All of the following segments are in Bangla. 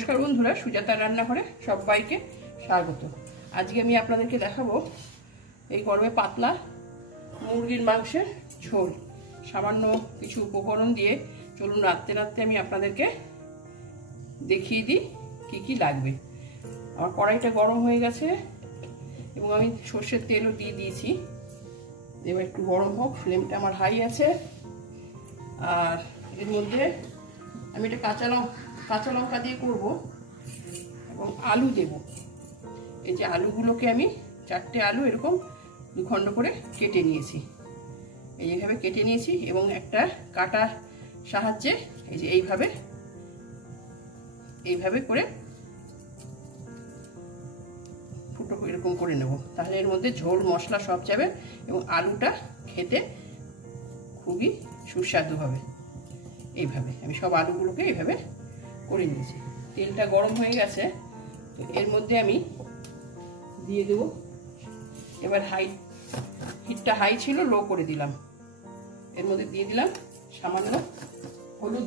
নমস্কার বন্ধুরা, সুজাতার রান্নাঘরে সবাইকে স্বাগত। আজকে আমি আপনাদেরকে দেখাবো এই গরমে পাতলা মুরগির মাংসের ঝোল। সামান্য কিছু উপকরণ দিয়ে চলুন রাত্রে রাত্রে আমি আপনাদেরকে দেখিয়ে দিই কি কি লাগবে। আমার কড়াইটা গরম হয়ে গেছে এবং আমি সর্ষের তেলও দিয়ে দিয়েছি। এবার একটু গরম হোক, ফ্লেমটা আমার হাই আছে। আর এর মধ্যে আমি এটা কাঁচা লঙ্কা দিয়ে করব এবং আলু দেব। এই যে আলুগুলোকে আমি 4টে আলু এরকম 2 খণ্ড করে কেটে নিয়েছি, এইভাবে কেটে নিয়েছি এবং একটা কাটার সাহায্যে এই যে এইভাবে করে ফুটো এরকম করে নেব। তাহলে এর মধ্যে ঝোল মশলা সব যাবে এবং আলুটা খেতে খুবই সুস্বাদু হবে। এইভাবে আমি সব আলুগুলোকে এইভাবে করে নিয়েছি। তেলটা গরম হয়ে গেছে, তো এর মধ্যে আমি দিয়ে দেব। এবার হিটটা হাই ছিল, লো করে দিলাম। এর মধ্যে দিয়ে দিলাম সামান্য হলুদ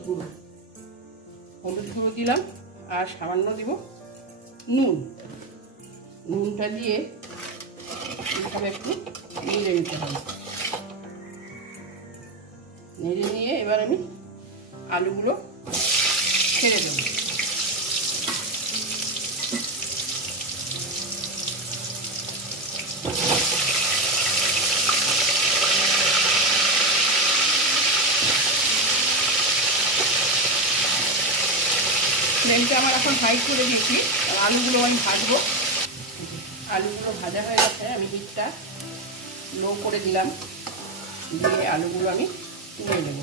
গুঁড়ো দিলাম আর সামান্য দিব নুনটা দিয়ে এইভাবে একটু নেড়ে নিতে হবে। নেড়ে নিয়ে এবার আমি আলুগুলো ছেড়ে দেব। ফ্লেমটা আমার এখন হাই করে দিয়েছি। আর আলুগুলো আমি ভাজবো। আলুগুলো ভাজা হয়ে গেছে, আমি হিটটা লো করে দিলাম, দিয়ে আলুগুলো আমি তুলে নেব।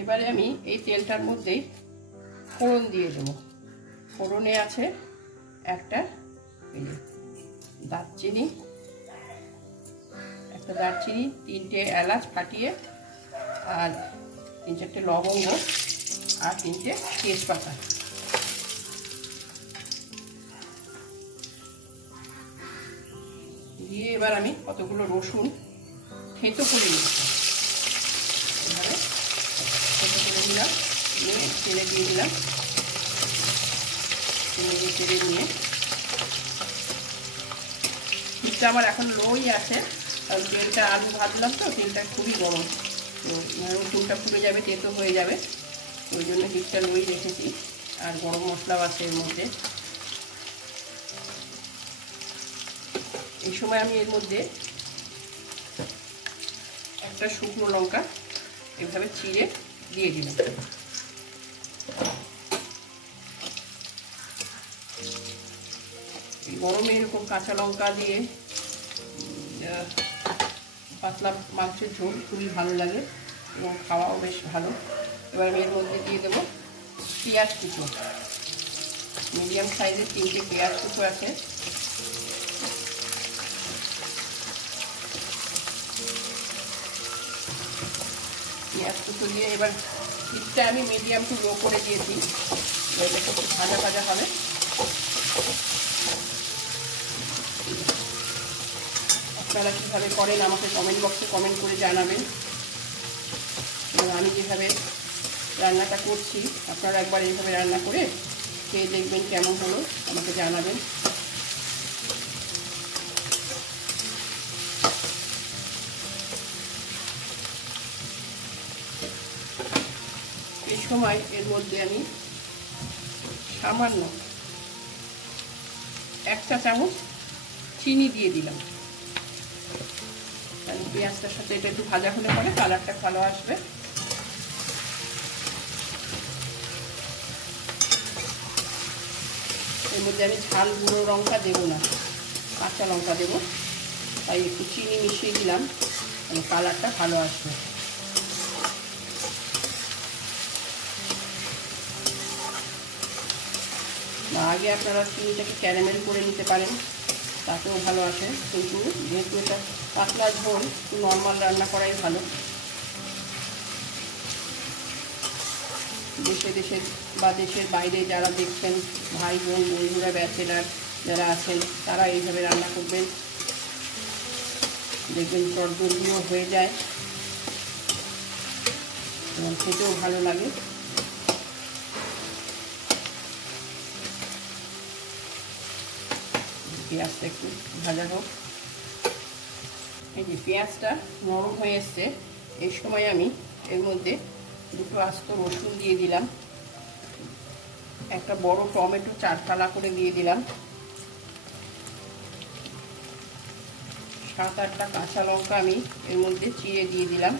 এবারে আমি এই তেলটার মধ্যেই ফোড়ন দিয়ে দেবো। ফোড়নে আছে একটা দারচিনি, 3টে এলাচ ফাটিয়ে, আর 3-4টে লবঙ্গ আর 3টে তেজপাতা। দিয়ে এবার আমি কতগুলো রসুন থেঁতো করে নিচ্ছি। এবারে থেঁতো করে নিলাম, নিয়ে তেলে দিয়ে দিলাম। তেলে নিয়ে হিটটা আমার এখন লোই আছে, কারণ তেলটা আলু ভাজলাম তো, তেলটা খুবই গরম, তো রসুনটা পুড়ে যাবে, তেতো হয়ে যাবে। ওই জন্য হিটটা লোই রেখেছি। আর গরম মশলাও আছে এর মধ্যে। এই সময় আমি এর মধ্যে একটা শুকনো লঙ্কা এভাবে চিড়ে দিয়ে দিলাম। গরমে এরকম কাঁচা লঙ্কা দিয়ে পাতলা মাংসের ঝোল খুবই ভালো লাগে এবং খাওয়াও বেশ ভালো। এবার আমি এর মধ্যে দিয়ে দেবো পেঁয়াজ কুচো। মিডিয়াম সাইজের 3টে পেঁয়াজ কুচো আছে। পেঁয়াজ কুচো দিয়ে এবার হিটটা আমি মিডিয়াম টু লো করে দিয়েছি। এটা একটু ভাজা হবে। আপনারা কীভাবে করেন আমাকে কমেন্ট বক্সে কমেন্ট করে জানাবেন। এবং আমি যেভাবে রান্নাটা করছি আপনারা একবার এইভাবে রান্না করে খেয়ে দেখবেন কেমন হলো, আমাকে জানাবেন। এই সময় এর মধ্যে আমি সামান্য 1 চা চামচ চিনি দিয়ে দিলাম। কারণ পেঁয়াজটার সাথে এটা একটু ভাজা হলে পরে কালারটা ভালো আসবে। এর মধ্যে আমি ঝাল গুঁড়ো লঙ্কা দেবো না, কাঁচা লঙ্কা দেবো, তাই একটু চিনি মিশিয়ে দিলাম, মানে কালারটা ভালো আসবে। বা আগে আপনারা চিনিটাকে ক্যারামেল করে নিতে পারেন, তাতেও ভালো আসে। কিন্তু যেহেতু এটা পাতলা ঝোল, একটু নর্মাল রান্না করাই ভালো। দেশের বাইরে যারা দেখছেন, ভাই বোন বন্ধুরা ব্যাচেলার যারা আছেন, তারা এইভাবে রান্না করবেন, দেখবেন চটজলদিও হয়ে যায় এবং খেতেও ভালো লাগে। পেঁয়াজটা একটু ভাজা হোক। এই যে পেঁয়াজটা নরম হয়ে এসছে, এই সময় আমি এর মধ্যে দুটো আস্ত রসুন দিয়ে দিলাম, একটা বড় টমেটো 4 ফালা করে দিয়ে দিলাম, 7-8টা কাঁচা লঙ্কা আমি এর মধ্যে চিড়ে দিয়ে দিলাম।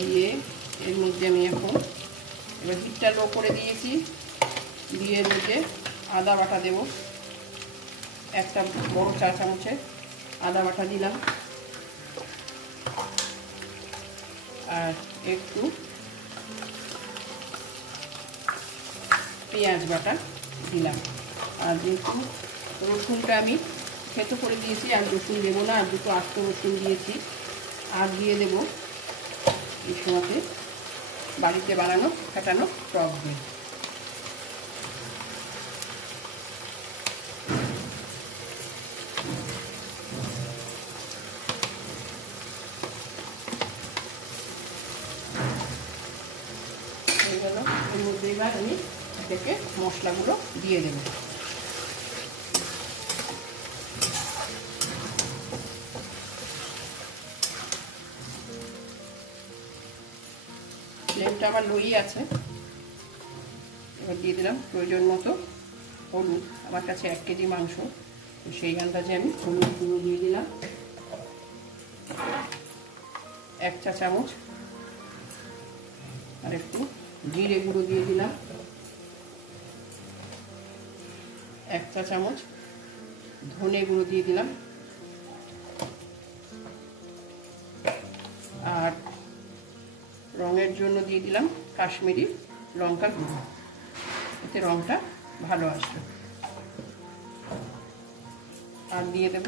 দিয়ে এর মধ্যে আমি এখন এবার হিটটা লো করে দিয়েছি, দিয়ে এর মধ্যে আদা বাটা দেব, একটা বড় 4 চামচের আদা বাটা দিলাম, আর একটু পেঁয়াজ বাটা দিলাম। আর যেহেতু রসুনটা আমি থেতো করে দিয়েছি, আর রসুন দেবো না, আর দুটো আস্ত রসুন দিয়েছি, আর দিয়ে দেব এই সময়তে বাড়িতে বানানো কাটানো টক দই। হয়ে গেল, এর মধ্যে এবার আমি থেকে মশলাগুলো দিয়ে দেব। ফ্লেমটা আমার লোই আছে। এবার দিয়ে দিলাম প্রয়োজন মতো হলুদ, আমার কাছে 1 কেজি মাংস, সেই আন্দাজে আমি হলুদ গুঁড়ো দিয়ে দিলাম, 1 চা চামচ, আর একটু জিরে গুঁড়ো দিয়ে দিলাম, 1 চা চামচ, ধনে গুঁড়ো দিয়ে দিলাম, আর রঙের জন্য দিয়ে দিলাম কাশ্মীরি লঙ্কার গুঁড়ো, এতে রঙটা ভালো আসবে। আর দিয়ে দেব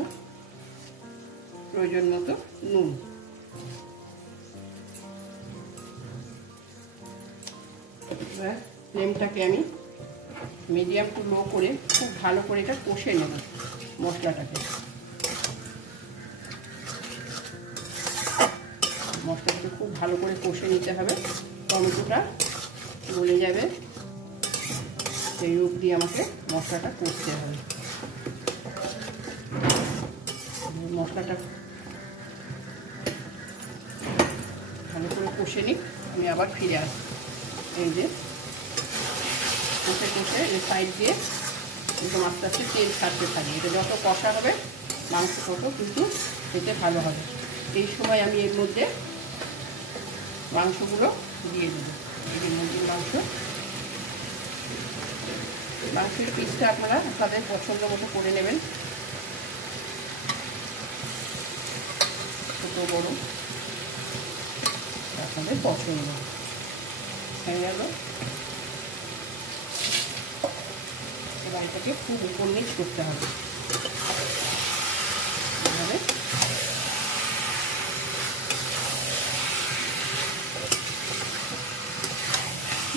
প্রয়োজন মতো নুন। এবার ফ্লেমটাকে আমি মিডিয়াম টু লো করে খুব ভালো করে এটা কষে নেব মশলাটাকে। মশলাটাকে খুব ভালো করে কষে নিতে হবে, টমেটোটা গলে যাবে সেই অবধি আমাকে মশলাটা কষতে হবে। মশলাটা ভালো করে কষে নিই, আমি আবার ফিরে আসি। এই যে কষে কষে এই সাইড দিয়ে একদম আস্তে আস্তে তেল ছাড়তে থাকি। এটা যত কষা হবে মাংস তত কিন্তু খেতে ভালো হবে। এই সময় আমি এর মধ্যে মাংসগুলো দিয়ে দেবো। এই যে মুরগির মাংস, মাংসের পিসটা আপনারা আপনাদের পছন্দ মতো করে নেবেন, ছোট বড় আপনাদের পছন্দ। হয়ে গেল, এবার এটাকে খুব উপর নিচ করতে হবে। এভাবে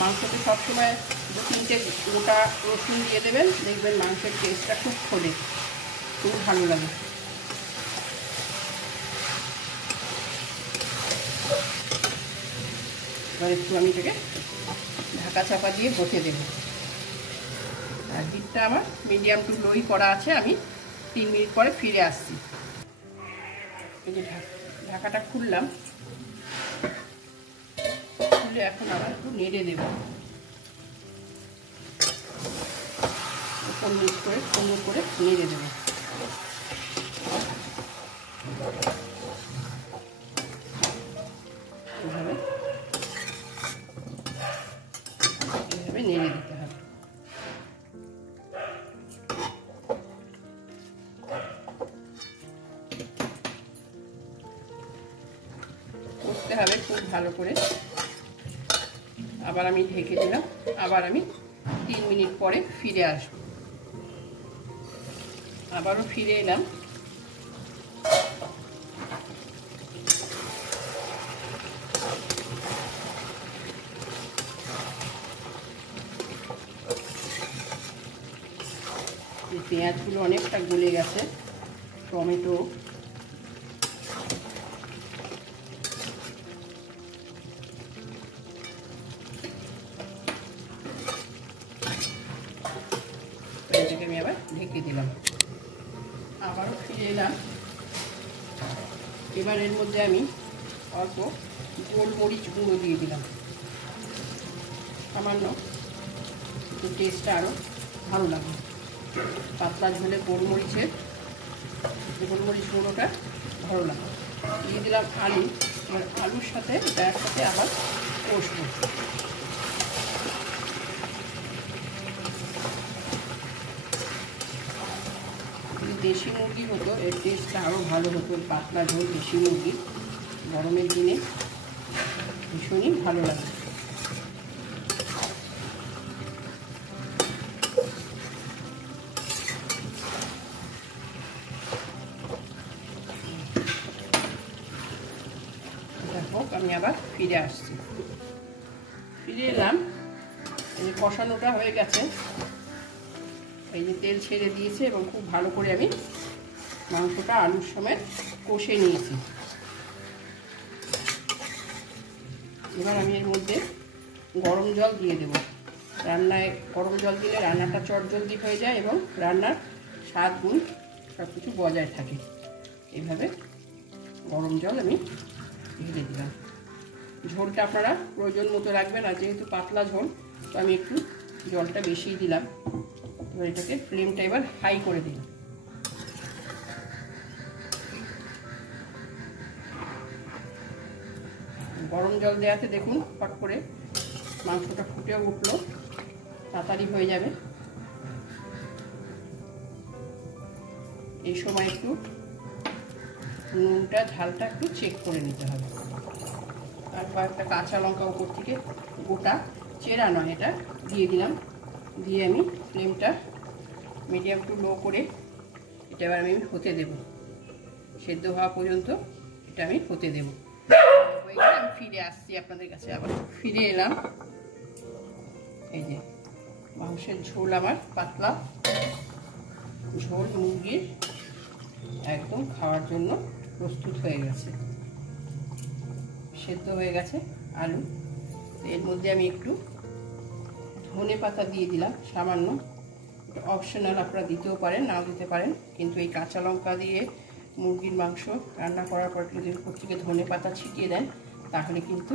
মাংসতে সবসময় 2-3টে গোটা রসুন দিয়ে দেবেন, দেখবেন মাংসের টেস্টটা খুব খোলে, খুব ভালো লাগে। এবার একটু আমি এটাকে ঢাকা চাপা দিয়ে বসে দেব। আর হিটটা আমার মিডিয়াম টু লোই করা আছে, আমি 3 মিনিট পরে ফিরে আসছি। এই যে ঢাকাটা খুললাম, খুলে এখন আবার একটু নেড়ে দেব, উপর নিচ করে সুন্দর করে নেড়ে দেব। এভাবে এভাবে নেড়ে দিতে হবে। কষতে হবে খুব ভালো করে। আবার আমি ঢেকে দিলাম, আবার আমি 3 মিনিট পরে ফিরে আসবো। আবারও ফিরে এলাম। পেঁয়াজগুলো অনেকটা গলে গেছে, টমেটো ভেজে এলাম। এবার এর মধ্যে আমি অল্প গোলমরিচ গুঁড়ো দিয়ে দিলাম, সামান্য, একটু টেস্টটা আরও ভালো লাগে। পাতলা ঝোলে গোলমরিচ গুঁড়োটা ভালো লাগে। দিয়ে দিলাম আলু। এবার আলুর সাথে এটার সাথে আবার কষবো। যদি দেশি মুরগি হতো এর টেস্টটা আরও ভালো হতো। পাতলা ঝোল দেশি মুরগি গরমের দিনে ভীষণই ভালো লাগে। আমি আবার ফিরে আসছি। ফিরে এলাম। এই যে কষানোটা হয়ে গেছে, এই যে তেল ছেড়ে দিয়েছে এবং খুব ভালো করে আমি মাংসটা আলুর সমেত কষে নিয়েছি। এবার আমি এর মধ্যে গরম জল দিয়ে দেব। রান্নায় গরম জল দিলে রান্নাটা চটজলদি হয়ে যায় এবং রান্নার স্বাদ গুণ সব কিছু বজায় থাকে। এইভাবে গরম জল আমি ঢেলে দিলাম। ঝোলটা আপনারা প্রয়োজন মতো রাখবেন, আর যেহেতু পাতলা ঝোল তো আমি একটু জলটা বেশিই দিলাম। এবার এটাকে ফ্লেমটা এবার হাই করে দিলাম। গরম জল দেওয়াতে দেখুন ফট করে মাংসটা ফুটেও উঠলো, তাড়াতাড়ি হয়ে যাবে। এই সময় একটু নুনটা ঝালটা একটু চেক করে নিতে হবে। আর কয়েকটা কাঁচা লঙ্কা উপর থেকে গোটা চেরা নয় এটা দিয়ে দিলাম। দিয়ে আমি ফ্লেমটা মিডিয়াম টু লো করে এটা এবার আমি হতে দেব। সেদ্ধ হওয়া পর্যন্ত এটা আমি হতে দেব। আমি ফিরে আসছি আপনাদের কাছে, আবার ফিরে এলাম। এই যে মাংসের ঝোল আমার পাতলা ঝোল মুরগির একদম খাওয়ার জন্য প্রস্তুত হয়ে গেছে। সেদ্ধ হয়ে গেছে আলু। এর মধ্যে আমি একটু ধনে পাতা দিয়ে দিলাম সামান্য। অপশনাল, আপনারা দিতেও পারেন নাও দিতে পারেন, কিন্তু এই কাঁচা লঙ্কা দিয়ে মুরগির মাংস রান্না করার পর যদি উপর থেকে ধনে পাতা ছিটিয়ে দেন তাহলে কিন্তু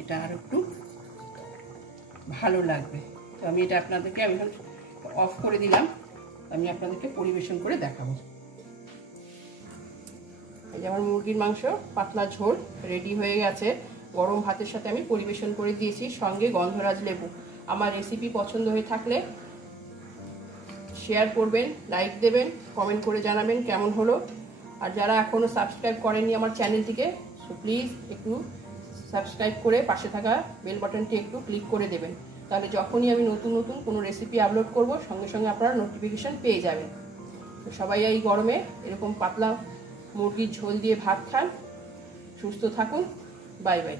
এটা আর একটু ভালো লাগবে। তো আমি এটা আপনাদেরকে আমি এখন অফ করে দিলাম। আমি আপনাদেরকে পরিবেশন করে দেখাবো। এই যে আমার মুরগির মাংস পাতলা ঝোল রেডি হয়ে গেছে। গরম ভাতের সাথে আমি পরিবেশন করে দিয়েছি, সঙ্গে গন্ধরাজ লেবু। আমার রেসিপি পছন্দ হয়ে থাকলে শেয়ার করবেন, লাইক দেবেন, কমেন্ট করে জানাবেন কেমন হলো। আর যারা এখনও সাবস্ক্রাইব করেননি আমার চ্যানেলটিকে, সো প্লিজ একটু সাবস্ক্রাইব করে পাশে থাকা বেল বাটনটি একটু ক্লিক করে দেবেন। তাহলে যখনই আমি নতুন নতুন কোনো রেসিপি আপলোড করব সঙ্গে সঙ্গে আপনারা নোটিফিকেশান পেয়ে যাবেন। তো সবাই এই গরমে এরকম পাতলা মুরগির ঝোল দিয়ে ভাত খান। সুস্থ থাকুন। Bye bye.